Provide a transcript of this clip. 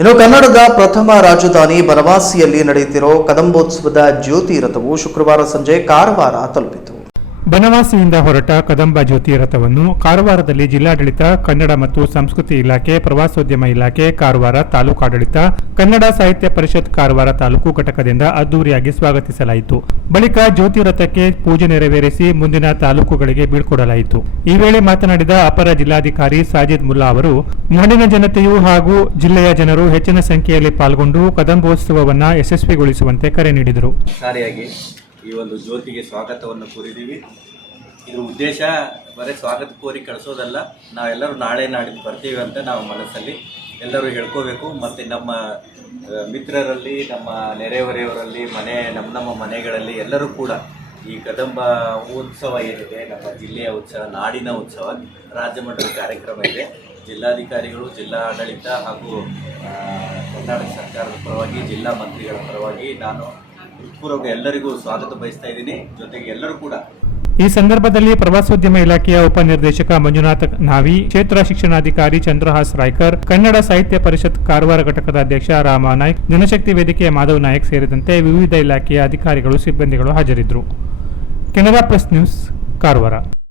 ಇನ್ನು ಕನ್ನಡದ ಪ್ರಥಮ ರಾಜಧಾನಿ ಬನವಾಸಿಯಲ್ಲಿ ನಡೆಯುತ್ತಿರೋ ಕದಂಬೋತ್ಸವದ ಜ್ಯೋತಿ ರಥವು ಶುಕ್ರವಾರ ಸಂಜೆ ಕಾರವಾರ ತಲುಪಿತು. ಬನವಾಸಿಯಿಂದ ಹೊರಟ ಕದಂಬ ಜ್ಯೋತಿ ರಥವನ್ನು ಕಾರವಾರದಲ್ಲಿ ಜಿಲ್ಲಾಡಳಿತ, ಕನ್ನಡ ಮತ್ತು ಸಂಸ್ಕೃತಿ ಇಲಾಖೆ, ಪ್ರವಾಸೋದ್ಯಮ ಇಲಾಖೆ, ಕಾರವಾರ ತಾಲೂಕಾಡಳಿತ, ಕನ್ನಡ ಸಾಹಿತ್ಯ ಪರಿಷತ್ ಕಾರವಾರ ತಾಲೂಕು ಘಟಕದಿಂದ ಅದ್ದೂರಿಯಾಗಿ ಸ್ವಾಗತಿಸಲಾಯಿತು. ಬಳಿಕ ಜ್ಯೋತಿ ರಥಕ್ಕೆ ಪೂಜೆ ನೆರವೇರಿಸಿ ಮುಂದಿನ ತಾಲೂಕುಗಳಿಗೆ ಬೀಳ್ಕೊಡಲಾಯಿತು. ಈ ವೇಳೆ ಮಾತನಾಡಿದ ಅಪರ ಜಿಲ್ಲಾಧಿಕಾರಿ ಸಾಜಿದ್ ಮುಲ್ಲಾ ಅವರು, ನಾಡಿನ ಜನತೆಯು ಹಾಗೂ ಜಿಲ್ಲೆಯ ಜನರು ಹೆಚ್ಚಿನ ಸಂಖ್ಯೆಯಲ್ಲಿ ಪಾಲ್ಗೊಂಡು ಕದಂಬೋತ್ಸವವನ್ನು ಯಶಸ್ವಿಗೊಳಿಸುವಂತೆ ಕರೆ ನೀಡಿದರು. ಈ ಒಂದು ಜ್ಯೋತಿಗೆ ಸ್ವಾಗತವನ್ನು ಕೋರಿದ್ದೀವಿ. ಇದ್ರ ಉದ್ದೇಶ ಬರೀ ಸ್ವಾಗತ ಕೋರಿ ಕಳಿಸೋದಲ್ಲ, ನಾವೆಲ್ಲರೂ ನಾಳೆ ನಾಡಿದ್ದು ಬರ್ತೀವಿ ಅಂತ ನಾವು ಮನಸ್ಸಲ್ಲಿ ಎಲ್ಲರೂ ಹೇಳ್ಕೋಬೇಕು. ಮತ್ತು ನಮ್ಮ ಮಿತ್ರರಲ್ಲಿ, ನಮ್ಮ ನೆರೆಹೊರೆಯವರಲ್ಲಿ, ನಮ್ಮ ಮನೆಗಳಲ್ಲಿ ಎಲ್ಲರೂ ಕೂಡ ಈ ಕದಂಬ ಉತ್ಸವ ಏನಿದೆ, ನಮ್ಮ ಜಿಲ್ಲೆಯ ಉತ್ಸವ, ನಾಡಿನ ಉತ್ಸವ, ರಾಜ್ಯ ಮಟ್ಟದ ಕಾರ್ಯಕ್ರಮ ಇದೆ. ಜಿಲ್ಲಾಧಿಕಾರಿಗಳು, ಜಿಲ್ಲಾ ಆಡಳಿತ ಹಾಗೂ ಕರ್ನಾಟಕ ಸರ್ಕಾರದ ಪರವಾಗಿ, ಜಿಲ್ಲಾ ಮಂತ್ರಿಗಳ ಪರವಾಗಿ ನಾನು ಹೃತ್ಪೂರ್ವಕ ಎಲ್ಲರಿಗೂ ಸ್ವಾಗತ ಬಯಸ್ತಾ ಇದ್ದೀನಿ. ಜೊತೆಗೆ ಎಲ್ಲರೂ ಕೂಡ ಈ ಸಂದರ್ಭದಲ್ಲಿ ಪ್ರವಾಸೋದ್ಯಮ ಇಲಾಖೆಯ ಉಪನಿರ್ದೇಶಕ ಮಂಜುನಾಥ್ ನಾವಿ, ಕ್ಷೇತ್ರ ಶಿಕ್ಷಣಾಧಿಕಾರಿ ಚಂದ್ರಹಾಸ್ ರಾಯ್ಕರ್, ಕನ್ನಡ ಸಾಹಿತ್ಯ ಪರಿಷತ್ ಕಾರವಾರ ಘಟಕದ ಅಧ್ಯಕ್ಷ ರಾಮ ನಾಯ್ಕ್, ಜನಶಕ್ತಿ ವೇದಿಕೆಯ ಮಾಧವ್ ನಾಯಕ್ ಸೇರಿದಂತೆ ವಿವಿಧ ಇಲಾಖೆಯ ಅಧಿಕಾರಿಗಳು, ಸಿಬ್ಬಂದಿಗಳು ಹಾಜರಿದ್ದರು. Canara plus news, Karwar.